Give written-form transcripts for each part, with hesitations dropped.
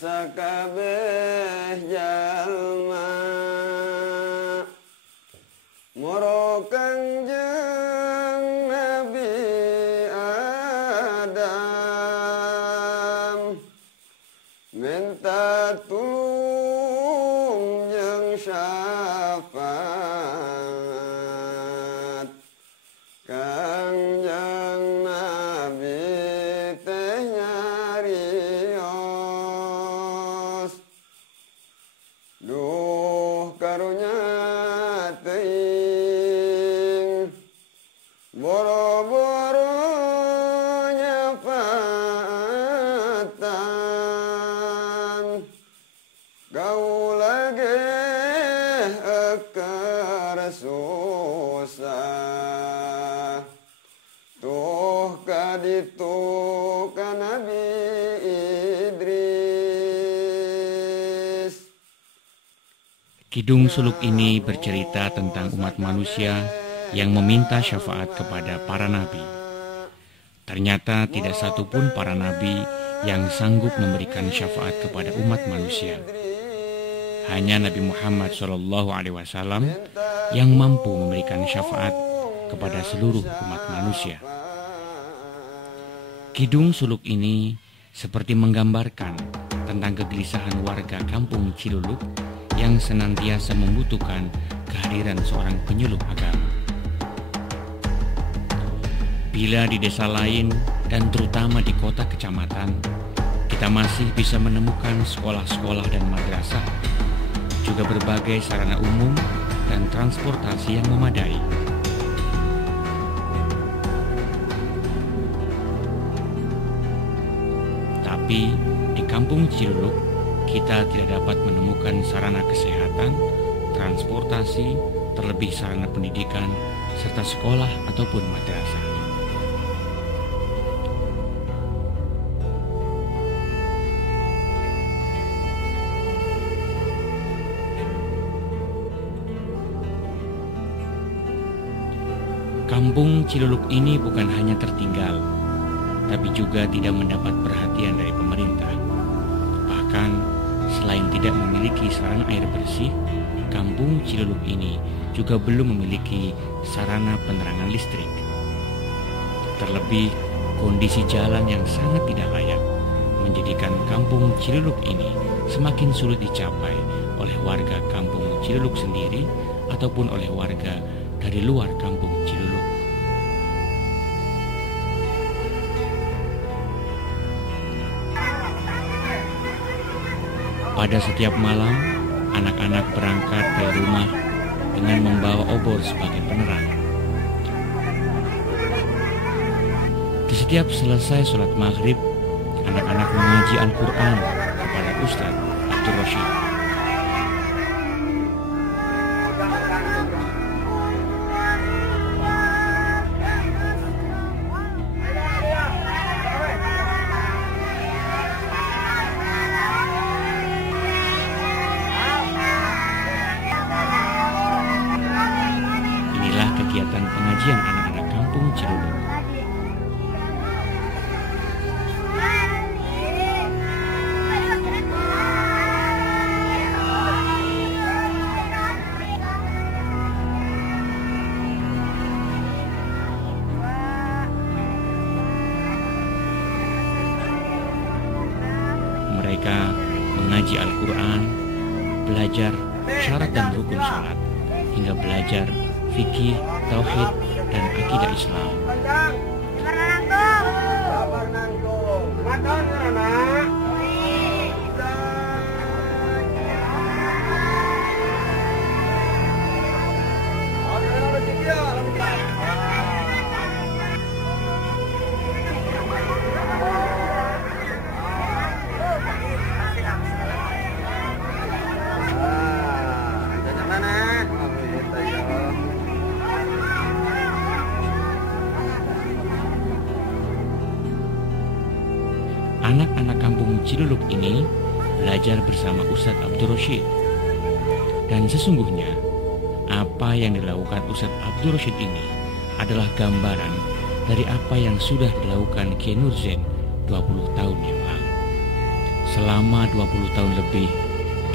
sakabeh jalma moro Kangjeng Nabi Adam minta tulung jeung syafaat Kangjeng Nabi teh nyarios duh karunya teuing boro-boro nyafaatan gaula ge eker susah tuh kaditu ka Nabi Idris. Kidung suluk ini bercerita tentang umat manusia yang meminta syafaat kepada para nabi. Ternyata tidak satupun para nabi yang sanggup memberikan syafaat kepada umat manusia. Hanya Nabi Muhammad SAW yang mampu memberikan syafaat kepada seluruh umat manusia. Kidung suluk ini seperti menggambarkan tentang kegelisahan warga kampung Ciluluk yang senantiasa membutuhkan kehadiran seorang penyuluh agama. Bila di desa lain dan terutama di kota kecamatan, kita masih bisa menemukan sekolah-sekolah dan madrasah, juga berbagai sarana umum dan transportasi yang memadai. Tapi di kampung Ciluluk, kita tidak dapat menemukan sarana kesehatan, transportasi, terlebih sarana pendidikan, serta sekolah ataupun madrasah. Kampung Ciluluk ini bukan hanya tertinggal, tapi juga tidak mendapat perhatian dari pemerintah. Bahkan, selain tidak memiliki sarana air bersih, kampung Ciluluk ini juga belum memiliki sarana penerangan listrik. Terlebih, kondisi jalan yang sangat tidak layak menjadikan kampung Ciluluk ini semakin sulit dicapai oleh warga kampung Ciluluk sendiri ataupun oleh warga dari luar kampung Ciluluk. Pada setiap malam, anak-anak berangkat dari rumah dengan membawa obor sebagai penerang. Di setiap selesai sholat maghrib, anak-anak mengaji Al-Quran kepada Ustadz Abdul Rashid. Kegiatan pengajian anak-anak kampung Ciluluk. Mereka mengaji Al-Quran, belajar syarat dan rukun sholat, hingga belajar fikih, tauhid, dan akidah Islam. Anak-anak kampung Ciluluk ini belajar bersama Ustadz Abdul Rashid. Dan sesungguhnya, apa yang dilakukan Ustadz Abdul Rashid ini adalah gambaran dari apa yang sudah dilakukan Kiai Nur Zain 20 tahun yang lalu. Selama 20 tahun lebih,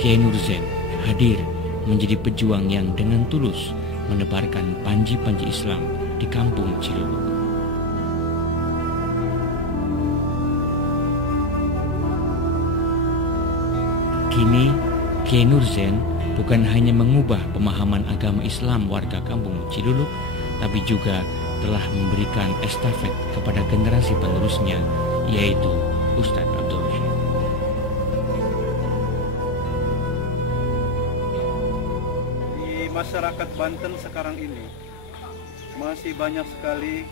Kiai Nur Zain hadir menjadi pejuang yang dengan tulus menebarkan panji-panji Islam di kampung Ciluluk. Kini, Kiai Nur Zain bukan hanya mengubah pemahaman agama Islam warga kampung Ciluluk, tapi juga telah memberikan estafet kepada generasi penerusnya, yaitu Ustadz Abdul Rashid. Di masyarakat Banten sekarang ini masih banyak sekali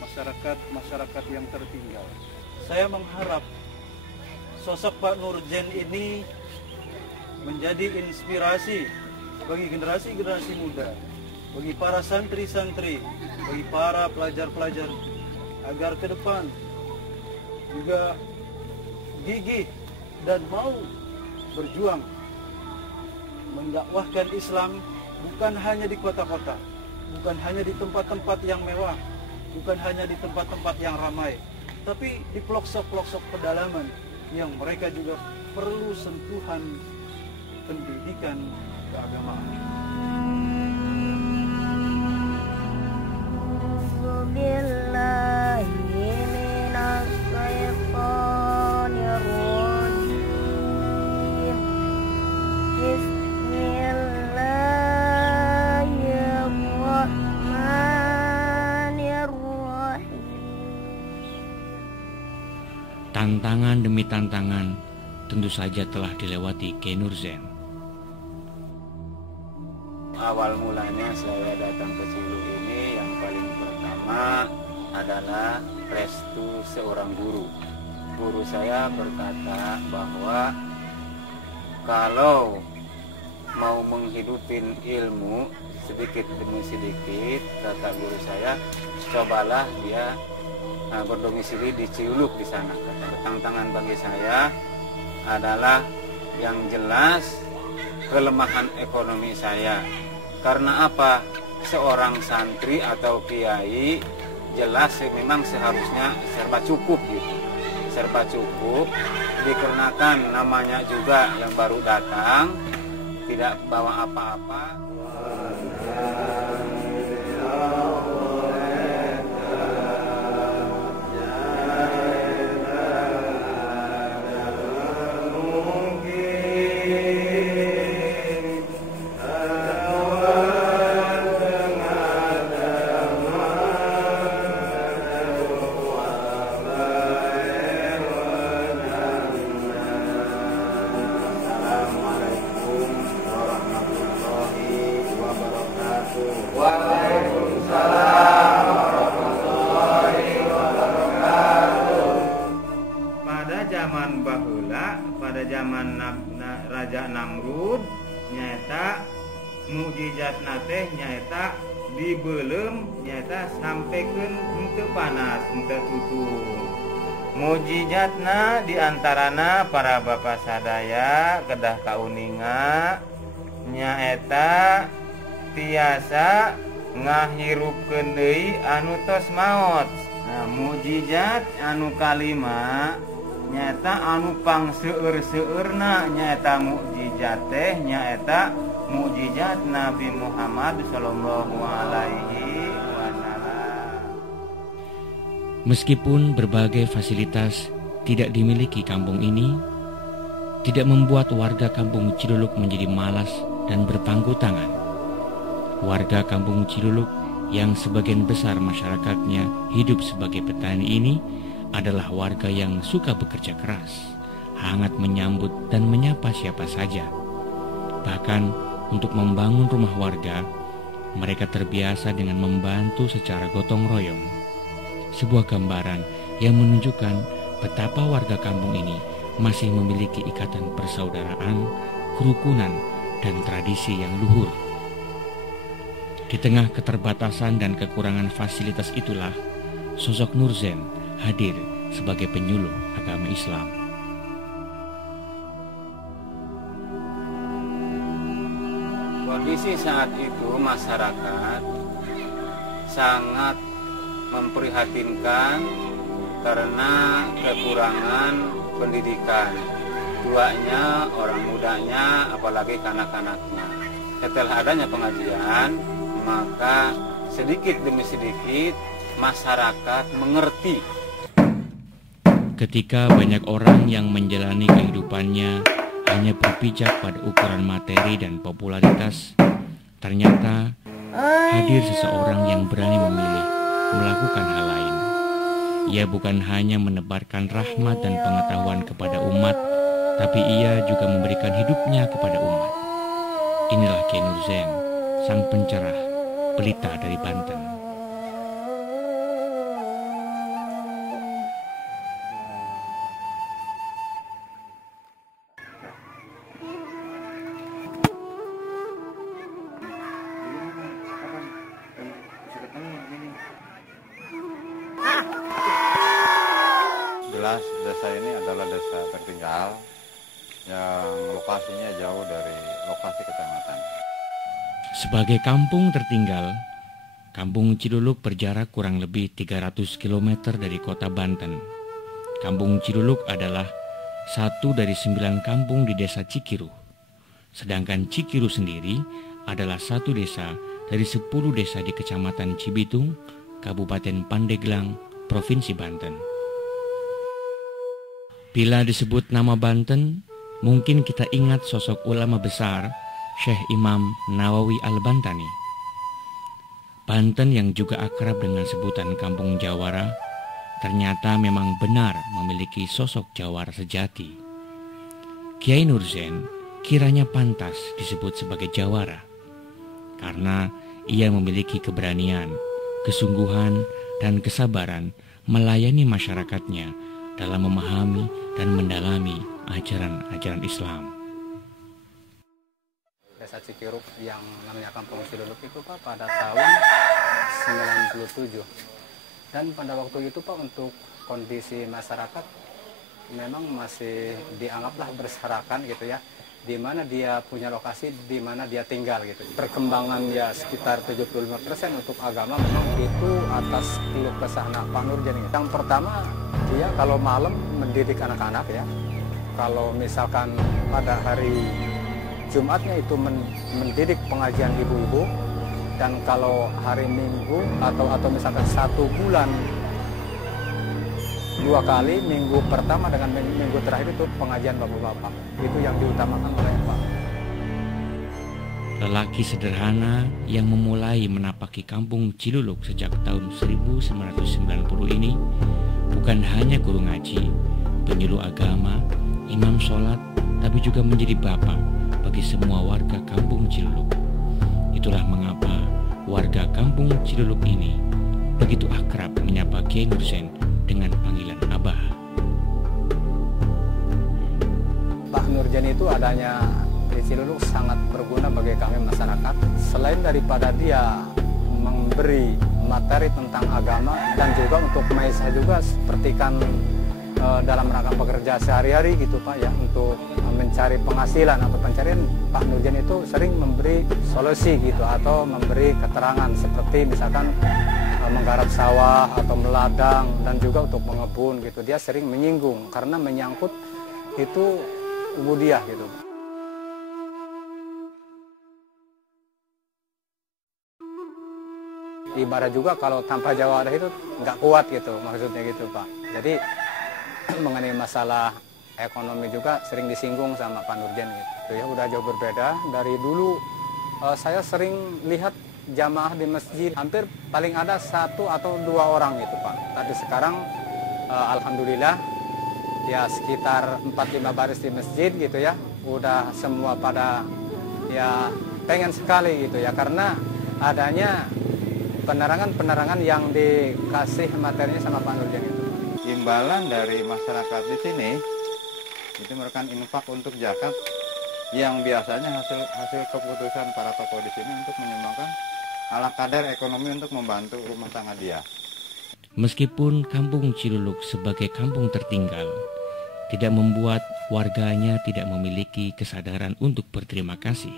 masyarakat yang tertinggal. Saya mengharap sosok Pak Nur Zain ini menjadi inspirasi bagi generasi-generasi muda, bagi para santri-santri, bagi para pelajar-pelajar, agar ke depan juga gigih dan mau berjuang mendakwahkan Islam bukan hanya di kota-kota, bukan hanya di tempat-tempat yang mewah, bukan hanya di tempat-tempat yang ramai, tapi di pelosok-pelosok pedalaman yang mereka juga perlu sentuhan pendidikan keagamaan. Tantangan demi tantangan tentu saja telah dilewati Kiai Nur Zain. Awal mulanya saya datang ke Ciluluk ini, yang paling pertama adalah restu seorang guru. Guru saya berkata bahwa kalau mau menghidupin ilmu sedikit demi sedikit, kata guru saya, cobalah dia berdomisili di Ciluluk di sana. Tantangan bagi saya adalah yang jelas kelemahan ekonomi saya. Karena apa? Seorang santri atau kiai jelas memang seharusnya serba cukup gitu. Serba cukup dikarenakan namanya juga yang baru datang, tidak bawa apa-apa. Pada zaman Raja Namrud nyata mukjizat nate nyata dibelum nyata sampaikan untuk panas untuk tutup. Mukjizatna diantarana para bapak sadaya kedah kauninga nyaeta tiasa ngahirupkeun deui anu tos maot. Nah, mukjizat anu kalima nyata anu pang seueur-seueurna nyata mukjizat teh nyaeta mukjizat Nabi Muhammad sallallahu alaihi wasallam. Meskipun berbagai fasilitas tidak dimiliki kampung ini, tidak membuat warga kampung Ciluluk menjadi malas dan berpangku tangan. Warga kampung Ciluluk yang sebagian besar masyarakatnya hidup sebagai petani ini adalah warga yang suka bekerja keras, hangat menyambut dan menyapa siapa saja. Bahkan untuk membangun rumah warga, mereka terbiasa dengan membantu secara gotong royong. Sebuah gambaran yang menunjukkan betapa warga kampung ini masih memiliki ikatan persaudaraan, kerukunan, dan tradisi yang luhur. Di tengah keterbatasan dan kekurangan fasilitas itulah, sosok Nur Zain hadir sebagai penyuluh agama Islam. Kondisi saat itu masyarakat sangat memprihatinkan karena kekurangan pendidikan. tuanya, orang mudanya, apalagi kanak-kanaknya. Setelah adanya pengajian, maka sedikit demi sedikit masyarakat mengerti. Ketika banyak orang yang menjalani kehidupannya hanya berpijak pada ukuran materi dan popularitas, ternyata hadir seseorang yang berani memilih melakukan hal lain. Ia bukan hanya menebarkan rahmat dan pengetahuan kepada umat, tapi ia juga memberikan hidupnya kepada umat. Inilah Kiai Nur Zain, sang pencerah pelita dari Banten. Jelas desa ini adalah desa tertinggal yang lokasinya jauh dari lokasi kecamatan. Sebagai kampung tertinggal, Kampung Ciluluk berjarak kurang lebih 300 km dari kota Banten. Kampung Ciluluk adalah satu dari 9 kampung di desa Cikiru. Sedangkan Cikiru sendiri adalah satu desa dari 10 desa di Kecamatan Cibitung, Kabupaten Pandeglang, Provinsi Banten. Bila disebut nama Banten, mungkin kita ingat sosok ulama besar Syekh Imam Nawawi Al-Bantani. Banten yang juga akrab dengan sebutan Kampung Jawara, ternyata memang benar memiliki sosok Jawara sejati. Kiai Nur Zain kiranya pantas disebut sebagai Jawara, karena ia memiliki keberanian, kesungguhan, dan kesabaran melayani masyarakatnya dalam memahami dan mendalami ajaran-ajaran Islam. Desa Cikiruk yang namanya Kampung Ciluluk itu Pak pada tahun 97. Dan pada waktu itu Pak untuk kondisi masyarakat memang masih dianggaplah berserakan gitu ya. Di mana dia punya lokasi, di mana dia tinggal gitu. Perkembangan ya sekitar 75% untuk agama memang itu atas keluh kesah Pak Nurjan. Yang pertama dia kalau malam mendidik anak-anak ya. Kalau misalkan pada hari Jumatnya itu mendidik pengajian ibu-ibu, dan kalau hari Minggu atau misalkan 1 bulan 2 kali, minggu pertama dengan minggu terakhir itu pengajian bapak-bapak. Itu yang diutamakan oleh Pak. Lelaki sederhana yang memulai menapaki Kampung Ciluluk sejak tahun 1990 ini bukan hanya guru ngaji, penyuluh agama, imam sholat, tapi juga menjadi bapak bagi semua warga Kampung Ciluluk. Itulah mengapa warga Kampung Ciluluk ini begitu akrab menyapa Kiai Nur Zain dengan panggilan Abah. Pak Nurjan itu adanya di Ciluluk sangat berguna bagi kami masyarakat. Selain daripada dia memberi materi tentang agama dan juga untuk maisah juga seperti kan dalam rangka pekerja sehari-hari gitu Pak ya, untuk mencari penghasilan atau pencarian, Pak Nurjan itu sering memberi solusi gitu atau memberi keterangan seperti misalkan menggarap sawah atau meladang dan juga untuk mengebun gitu. Dia sering menyinggung karena menyangkut itu ubudiyah gitu. Ibarat juga kalau tanpa Jawara itu nggak kuat gitu, maksudnya gitu Pak. Jadi mengenai masalah ekonomi juga sering disinggung sama Pak Nurjan gitu ya. Udah jauh berbeda dari dulu. Saya sering lihat jamaah di masjid hampir paling ada 1 atau 2 orang gitu Pak. Tapi sekarang alhamdulillah ya sekitar 4-5 baris di masjid gitu ya. Udah semua pada ya pengen sekali gitu ya, karena adanya penerangan-penerangan yang dikasih materinya sama Pak Nurjan itu. Imbalan dari masyarakat di sini itu merupakan infak untuk zakat yang biasanya hasil keputusan para tokoh di sini untuk menyumbangkan ala kadar ekonomi untuk membantu rumah tangga dia. Meskipun Kampung Ciluluk sebagai kampung tertinggal tidak membuat warganya tidak memiliki kesadaran untuk berterima kasih.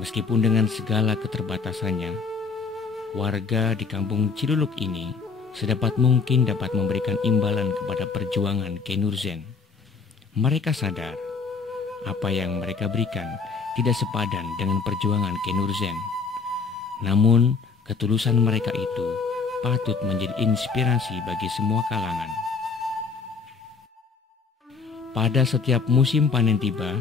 Meskipun dengan segala keterbatasannya, warga di Kampung Ciluluk ini sedapat mungkin dapat memberikan imbalan kepada perjuangan Kiai Nur Zain Mereka sadar apa yang mereka berikan tidak sepadan dengan perjuangan Kiai Nur Zain. Namun, ketulusan mereka itu patut menjadi inspirasi bagi semua kalangan. Pada setiap musim panen tiba,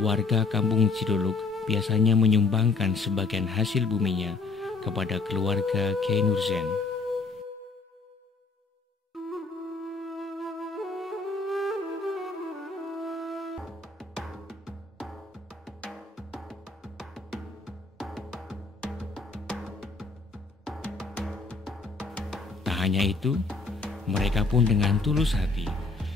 warga kampung Ciluluk biasanya menyumbangkan sebagian hasil buminya kepada keluarga Kiai Nur Zain. Tak hanya itu, mereka pun dengan tulus hati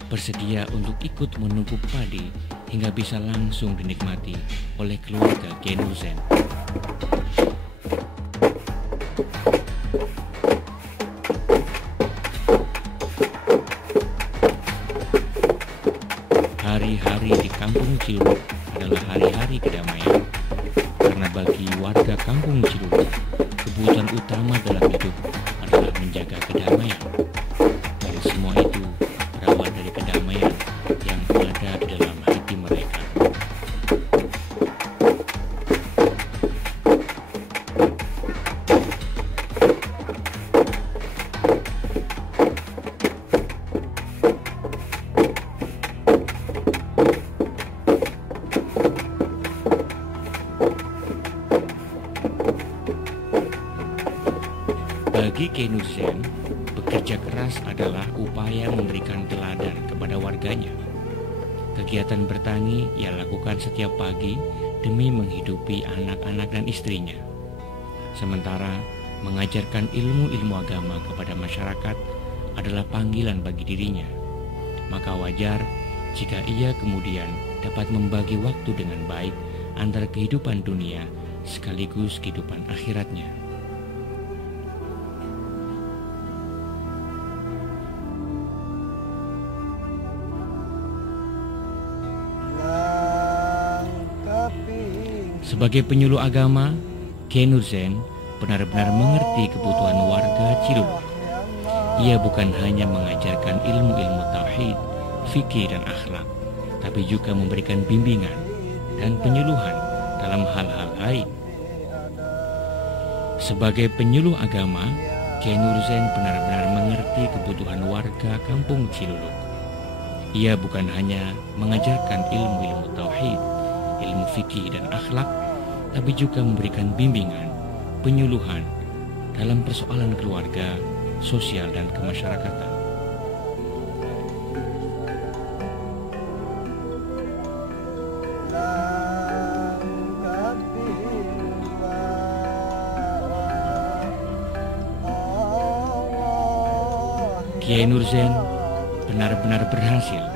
bersedia untuk ikut menumpuk padi hingga bisa langsung dinikmati oleh keluarga Kiai Nur Zain. Hari-hari di kampung Ciluluk adalah hari-hari kedamaian, karena bagi warga kampung Ciluluk, kebutuhan utama dalam hidup adalah menjaga kedamaian. Dan semua itu berawal dari kedamaian yang ada di dalam hati mereka. Bagi Kiai Nur Zain, bekerja keras adalah upaya memberikan teladan kepada warganya. Kegiatan bertani ia lakukan setiap pagi demi menghidupi anak-anak dan istrinya. Sementara mengajarkan ilmu-ilmu agama kepada masyarakat adalah panggilan bagi dirinya. Maka wajar jika ia kemudian dapat membagi waktu dengan baik antara kehidupan dunia sekaligus kehidupan akhiratnya. Sebagai penyuluh agama, Kiai Nur Zain benar-benar mengerti kebutuhan warga Ciluluk. Ia bukan hanya mengajarkan ilmu-ilmu tauhid, fikih dan akhlak, tapi juga memberikan bimbingan dan penyuluhan dalam hal-hal lain. Sebagai penyuluh agama, Kiai Nur Zain benar-benar mengerti kebutuhan warga kampung Ciluluk. Ia bukan hanya mengajarkan ilmu-ilmu tauhid, ilmu fikih dan akhlak, tapi juga memberikan bimbingan, penyuluhan dalam persoalan keluarga, sosial dan kemasyarakatan. Kiai Nur Zain benar-benar berhasil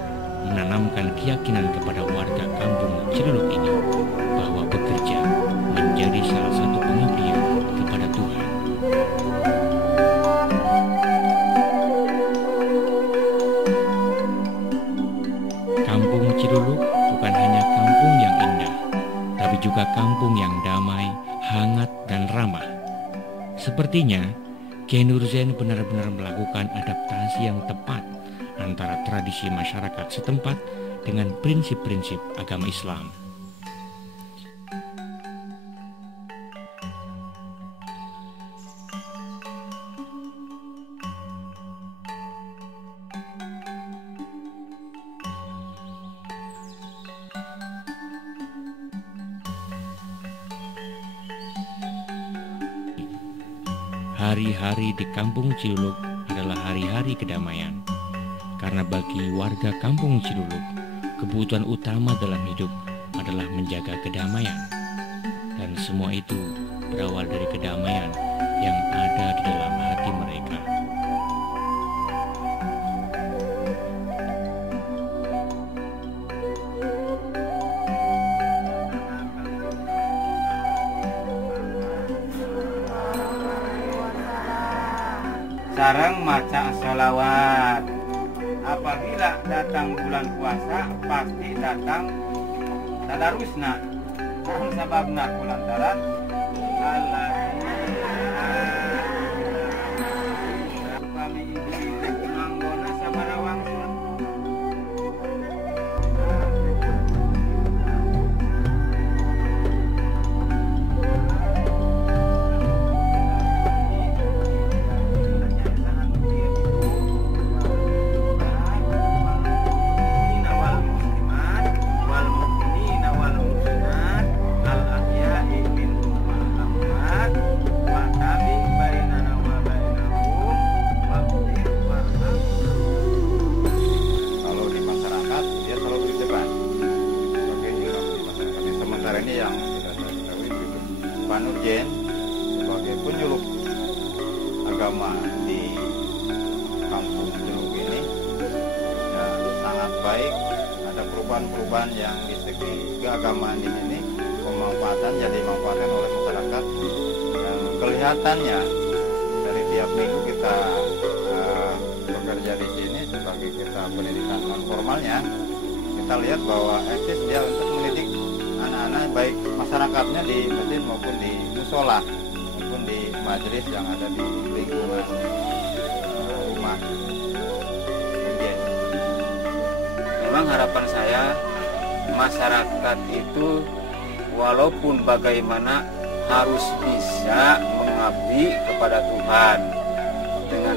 menanamkan keyakinan kepada warga kampung Ciluluk ini bahwa bekerja menjadi salah satu pengabdian kepada Tuhan. Kampung Ciluluk bukan hanya kampung yang indah, tapi juga kampung yang damai, hangat, dan ramah. Sepertinya Kiai Nur Zain benar-benar melakukan adaptasi yang tepat antara tradisi masyarakat setempat dengan prinsip-prinsip agama Islam. Hari-hari di kampung Ciluluk adalah hari-hari kedamaian. Karena bagi warga kampung Ciluluk, kebutuhan utama dalam hidup adalah menjaga kedamaian. Dan semua itu berawal dari kedamaian yang ada di dalam hati mereka. Sareng maca sholawat. Apabila datang bulan puasa, pasti datang tadarusna. Namun sababna kulantaran kami ibu manggona sabarawangsung baik, ada perubahan-perubahan yang di segi keagamaan di sini dimanfaatkan oleh masyarakat yang kelihatannya dari tiap minggu kita bekerja di sini sebagai kita pendidikan non formalnya, kita lihat bahwa eksis dia untuk mendidik anak-anak baik masyarakatnya di masjid maupun di musola maupun di majelis yang ada di lingkungan rumah. Memang harapan saya masyarakat itu walaupun bagaimana harus bisa mengabdi kepada Tuhan dengan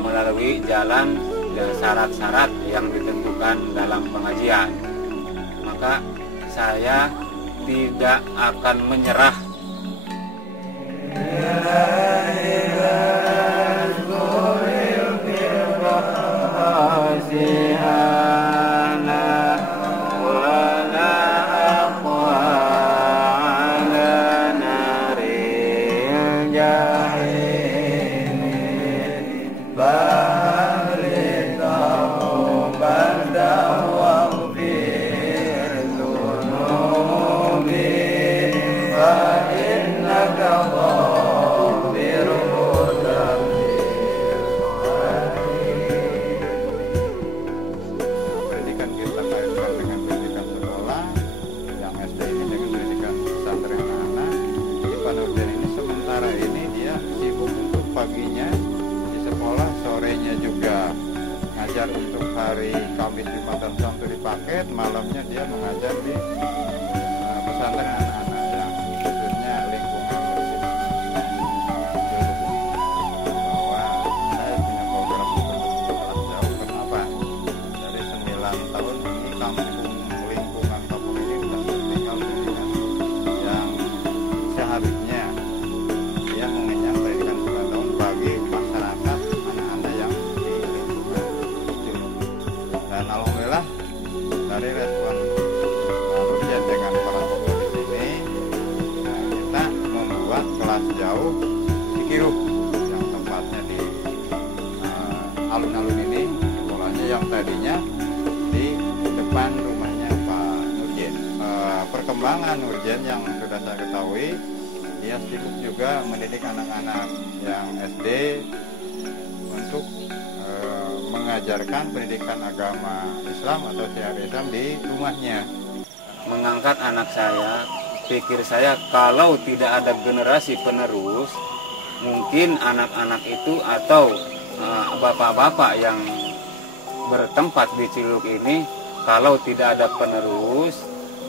melalui jalan dan syarat-syarat yang ditentukan dalam pengajian. Maka saya tidak akan menyerah. Untuk hari Kamis, Jumat, dan Sabtu di paket, malamnya dia mengajar di pesantren anak-anak yang khususnya lingkungan bersih. Bahwa saya punya program untuk sekolah jauh. Kenapa? Dari 9 tahun di kampung lingkungan kampung ini sudah tinggal pendidikan yang seharusnya dia mengenyam pendidikan 9 tahun bagi masyarakat anak-anak yang di lingkungan. Dan alhamdulillah dari respon Nurjen dengan para tokoh di sini, kita membuat kelas jauh di Kiruh yang tempatnya di alun-alun ini, sekolahnya yang tadinya di depan rumahnya Pak Nurjen. Perkembangan Nurjen yang sudah saya ketahui, dia sibuk juga mendidik anak-anak yang SD untuk mengajarkan pendidikan agama Islam atau syiar Islam di rumahnya. Mengangkat anak saya, pikir saya kalau tidak ada generasi penerus, mungkin anak-anak itu atau bapak-bapak yang bertempat di Ciluk ini, kalau tidak ada penerus,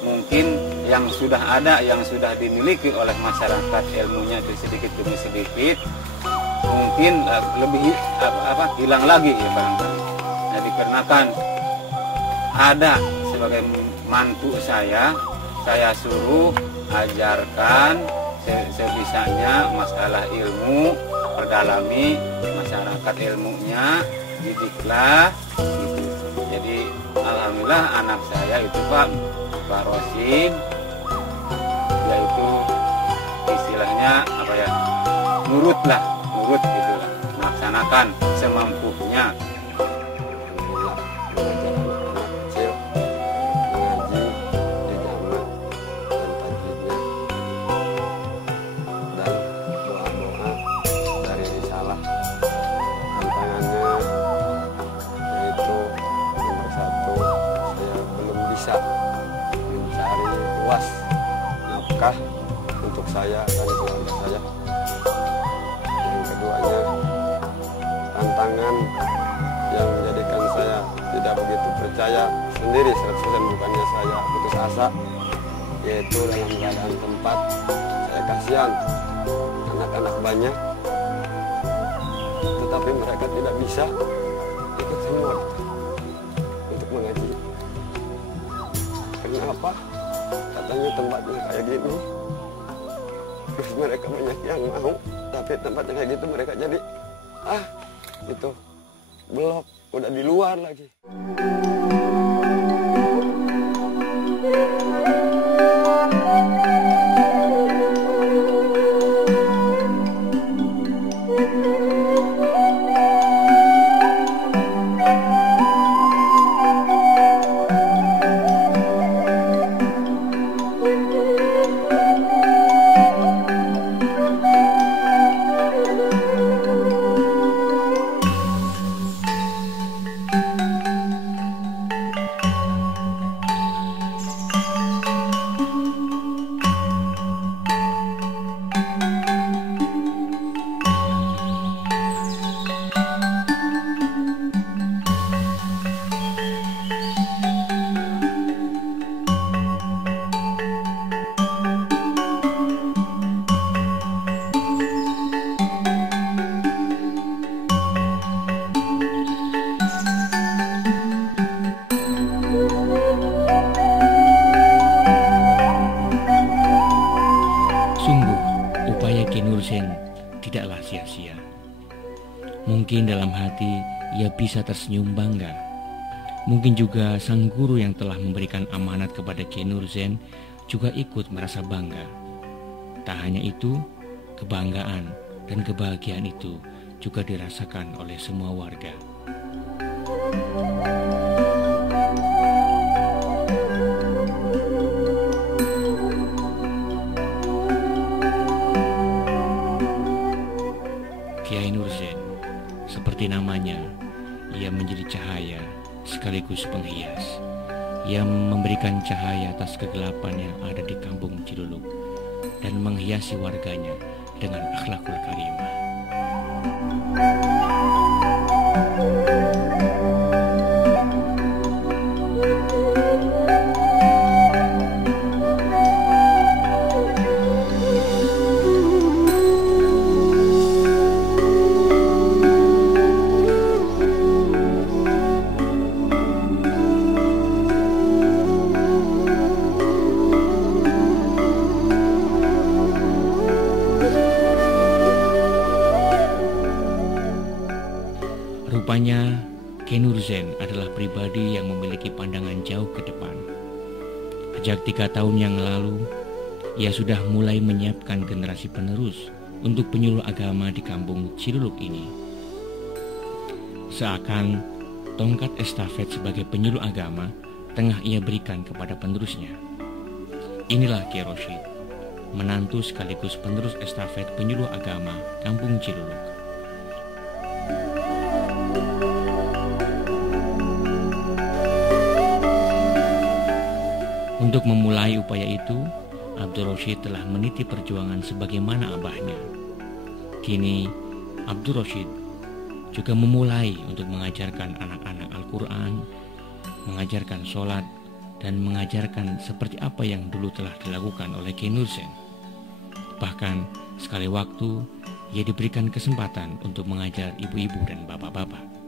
mungkin yang sudah ada, yang sudah dimiliki oleh masyarakat ilmunya itu sedikit demi sedikit, mungkin lebih hilang lagi ya barangkali. Nah, dikarenakan ada sebagai mantu saya suruh ajarkan sebisanya masalah ilmu, perdalami masyarakat ilmunya, didiklah gitu. Jadi alhamdulillah anak saya itu Pak Rosin, yaitu istilahnya nurut gitulah, melaksanakan semampunya. Alhamdulillah mengajar anak-anak kecil mengaji di jamaah dan tajwidnya dan doa-doa dari risalah. Tantangannya yaitu nomor 1, saya belum bisa mencari luas nafkah untuk saya dan keluarga saya. Keduanya, tantangan yang menjadikan saya tidak begitu percaya sendiri 100%, bukannya saya putus asa, yaitu dalam keadaan tempat saya kasihan anak-anak banyak, tetapi mereka tidak bisa ikut semua untuk mengaji. Kenapa? Katanya tempatnya kayak gini, terus mereka banyak yang mau, tapi tempatnya kayak gitu mereka jadi itu blok, udah di luar lagi. Mungkin dalam hati ia bisa tersenyum bangga. Mungkin juga sang guru yang telah memberikan amanat kepada Kiai Nur Zain juga ikut merasa bangga. Tak hanya itu, kebanggaan dan kebahagiaan itu juga dirasakan oleh semua warga. Kiai Nur Zain, seperti namanya, ia menjadi cahaya sekaligus penghias. Ia memberikan cahaya atas kegelapan yang ada di kampung Ciluluk dan menghiasi warganya dengan akhlakul karimah. Rupanya, Kiai Nur Zain adalah pribadi yang memiliki pandangan jauh ke depan. Sejak 3 tahun yang lalu, ia sudah mulai menyiapkan generasi penerus untuk penyuluh agama di kampung Ciluluk ini. Seakan tongkat estafet sebagai penyuluh agama tengah ia berikan kepada penerusnya. Inilah Kiai Rosyid, menantu sekaligus penerus estafet penyuluh agama kampung Ciluluk. Untuk memulai upaya itu, Abdul Rosyid telah meniti perjuangan sebagaimana abahnya. Kini, Abdul Rosyid juga memulai untuk mengajarkan anak-anak Al-Quran, mengajarkan sholat, dan mengajarkan seperti apa yang dulu telah dilakukan oleh Kiai Nur Zain. Bahkan, sekali waktu, ia diberikan kesempatan untuk mengajar ibu-ibu dan bapak-bapak.